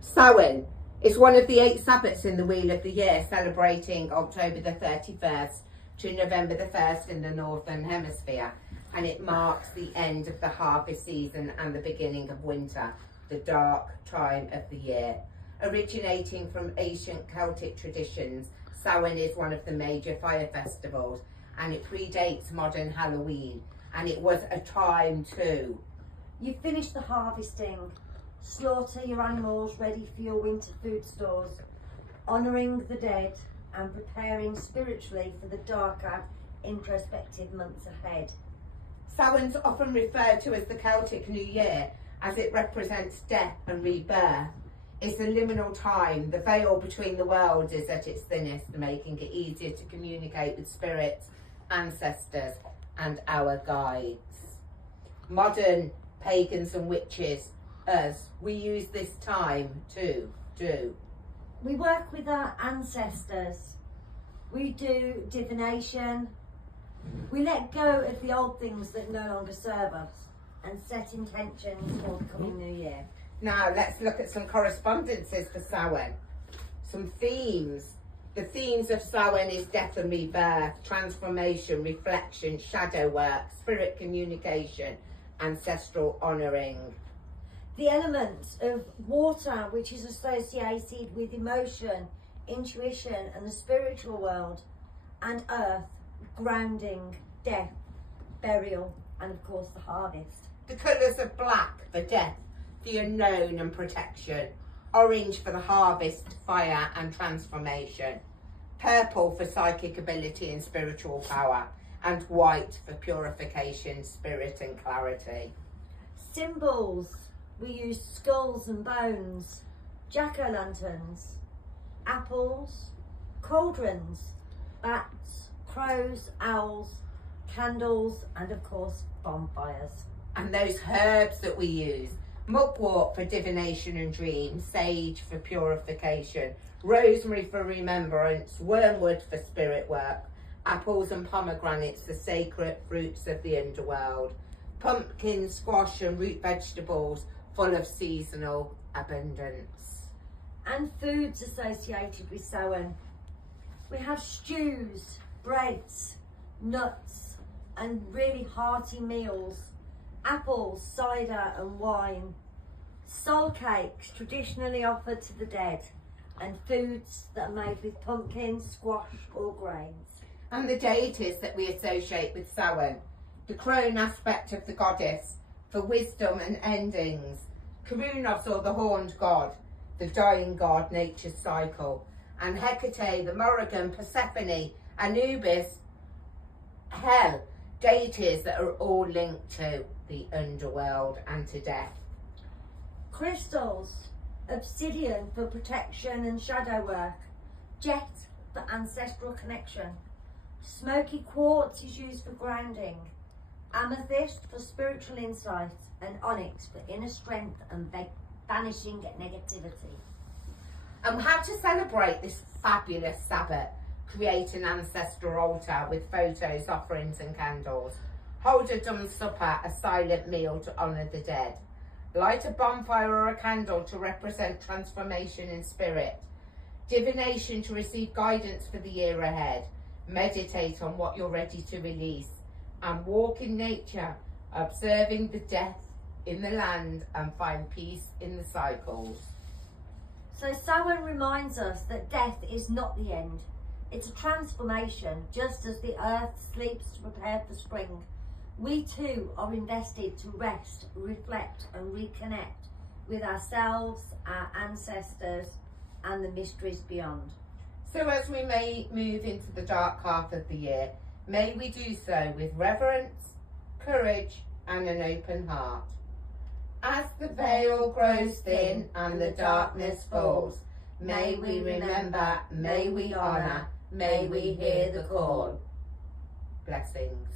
Samhain is one of the 8 Sabbats in the Wheel of the Year, celebrating October the 31st to November the 1st in the Northern Hemisphere, and it marks the end of the harvest season and the beginning of winter, the dark time of the year. Originating from ancient Celtic traditions, Samhain is one of the major fire festivals, and it predates modern Halloween, and it was a time to... You finish the harvesting, slaughter your animals ready for your winter food stores, honouring the dead and preparing spiritually for the darker, introspective months ahead. Samhain's often referred to as the Celtic New Year, as it represents death and rebirth. It's a liminal time. The veil between the worlds is at its thinnest, making it easier to communicate with spirits, ancestors and our guides. Modern pagans and witches, us, we use this time to do. We work with our ancestors. We do divination. We let go of the old things that no longer serve us and set intentions for the coming new year. Now let's look at some correspondences for Samhain. Some themes. The themes of Samhain is death and rebirth, transformation, reflection, shadow work, spirit communication, ancestral honouring. The element of water, which is associated with emotion, intuition and the spiritual world, and earth, grounding, death, burial and of course the harvest. The colours of black for death, the unknown and protection, orange for the harvest, fire and transformation, purple for psychic ability and spiritual power, and white for purification, spirit and clarity. Symbols. We use skulls and bones, jack-o'-lanterns, apples, cauldrons, bats, crows, owls, candles and of course bonfires. And those herbs that we use: mugwort for divination and dreams, sage for purification, rosemary for remembrance, wormwood for spirit work, apples and pomegranates, the sacred fruits of the underworld, pumpkin, squash and root vegetables, full of seasonal abundance. And foods associated with Samhain. We have stews, breads, nuts and really hearty meals, apples, cider and wine, soul cakes traditionally offered to the dead, and foods that are made with pumpkin, squash or grains. And the deities that we associate with Samhain: the crone aspect of the goddess for wisdom and endings, Krunos or the horned god, the dying god, nature's cycle, and Hecate, the Morrigan, Persephone, Anubis, Hel, deities that are all linked to the underworld and to death. Crystals: obsidian for protection and shadow work, jet for ancestral connection, smoky quartz is used for grounding, amethyst for spiritual insight, and onyx for inner strength and banishing negativity. And how to celebrate this fabulous Sabbath: create an ancestral altar with photos, offerings and candles. Hold a dumb supper, a silent meal to honour the dead. Light a bonfire or a candle to represent transformation in spirit. Divination to receive guidance for the year ahead. Meditate on what you're ready to release. And walk in nature, observing the death in the land and find peace in the cycles. So Samhain reminds us that death is not the end. It's a transformation. Just as the earth sleeps to prepare for spring, we too are invested to rest, reflect and reconnect with ourselves, our ancestors and the mysteries beyond. So as we may move into the dark half of the year, may we do so with reverence, courage and an open heart. As the veil grows thin and the darkness falls, may we remember, may we honour, may we hear the call. Blessings.